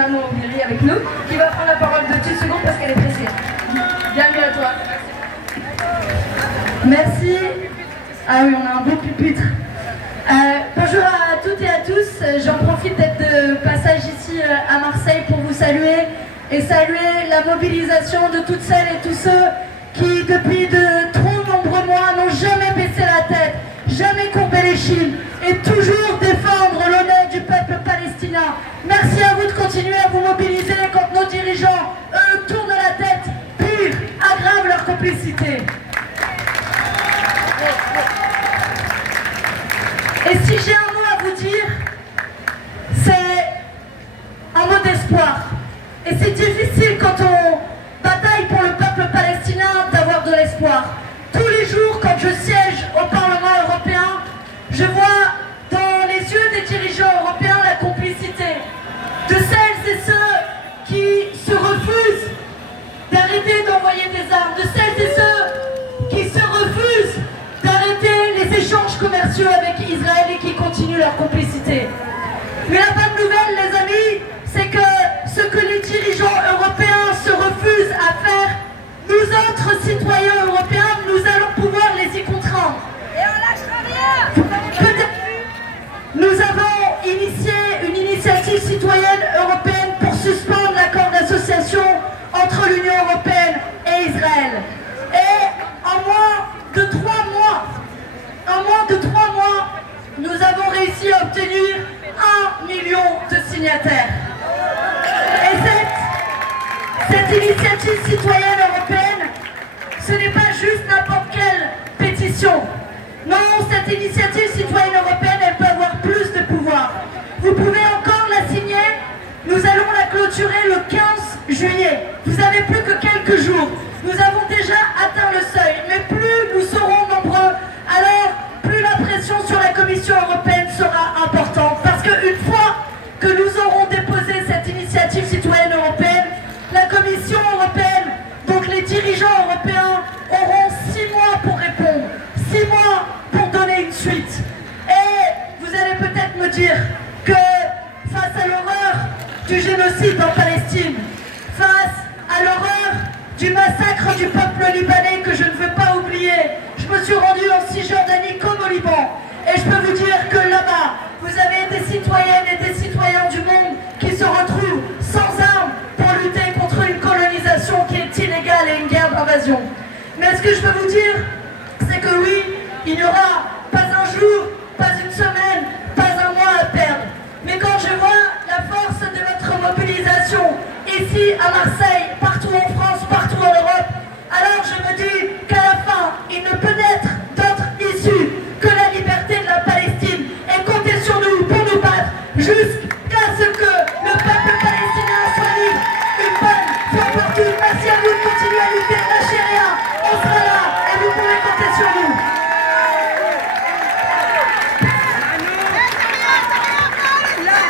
Manon Oubiri avec nous, qui va prendre la parole de petites secondes parce qu'elle est pressée. Bienvenue à toi. Merci. Ah oui, on a un beau pupitre. Bonjour à toutes et à tous. J'en profite d'être de passage ici à Marseille pour vous saluer et saluer la mobilisation de toutes celles et tous ceux qui, depuis de trop nombreux mois, n'ont jamais baissé la tête, jamais courbé les chines et toujours défendre l'honneur du peuple palestinien. Merci à vous de continuer à vous mobiliser quand nos dirigeants, eux, tournent la tête, pire, aggravent leur complicité. Et si j'ai un mot à vous dire, c'est un mot d'espoir. Et c'est difficile quand on bataille pour le peuple palestinien d'avoir de l'espoir. Tous les jours, quand je siège au Parlement européen, je vois dans les yeux des dirigeants européens la complicité de celles et ceux qui se refusent d'arrêter d'envoyer des armes, de celles et ceux qui se refusent d'arrêter les échanges commerciaux avec Israël et qui continuent leur complicité. Mais la bonne nouvelle, les amis, c'est que ce que les dirigeants européens se refusent à faire, nous autres citoyens européens, nous allons pouvoir les y contraindre. Et on lâchera rien. Nous avons initié une initiative citoyenne européenne pour suspendre l'accord d'association entre l'Union européenne et Israël. Et en moins de 3 mois, nous avons réussi à obtenir 1 million de signataires. Et cette initiative citoyenne européenne, ce n'est pas juste n'importe quelle pétition. Non, cette initiative citoyenne européenne, elle peut avoir plus de pouvoir. Vous pouvez encore la signer. Nous allons la clôturer le 15 juillet. Vous n'avez plus que quelques jours. Nous avons déjà atteint le seuil. Mais plus nous serons nombreux, alors plus la pression sur la Commission européenne sera importante. Parce qu'une fois que nous aurons déposé cette initiative citoyenne européenne, la Commission européenne, donc les dirigeants européens, auront 6 mois pour répondre, 6 mois pour donner une suite. Et vous allez peut-être me dire que face à l'horreur du génocide en Palestine, face à l'horreur du massacre du peuple libanais que je ne veux pas oublier, je me suis rendue en Cisjordanie comme au Liban. Et je peux vous dire que là-bas, vous avez des citoyennes et des citoyens du monde qui se retrouvent sans armes pour lutter contre une colonisation qui est illégale et une guerre d'invasion. Mais ce que je peux vous dire, c'est que oui, il n'y aura pas un jour, pas une semaine, pas un mois à perdre. Mais quand je vois la force de notre mobilisation ici à Marseille, partout en France, partout en Europe, alors je me dis qu'à la fin, il ne peut être d'autre issue que la liberté de la Palestine. Et comptez sur nous pour nous battre jusqu'à ce que le peuple palestinien soit libre une bonne fois pour toutes. Merci à vous de continuer à lutter, lâchez rien, on sera là et vous pouvez compter sur nous.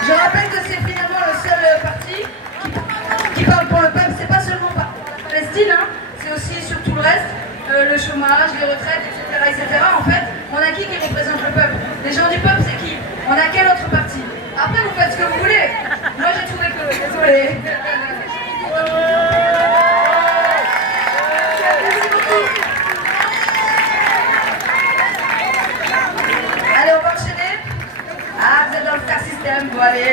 Je rappelle que c'est finalement le seul parti qui parle pour le peuple. C'est pas seulement pour la Palestine, hein, c'est aussi sur tout le reste, le chômage, les retraites, etc. En fait, on a qui représente le peuple? Les gens du peuple, c'est qui? On a quel autre parti? Après, vous faites ce que vous voulez. Moi, j'ai trouvé que... Désolé. Merci beaucoup. Allez, on va enchaîner. Ah, vous êtes dans le star system, bon allez.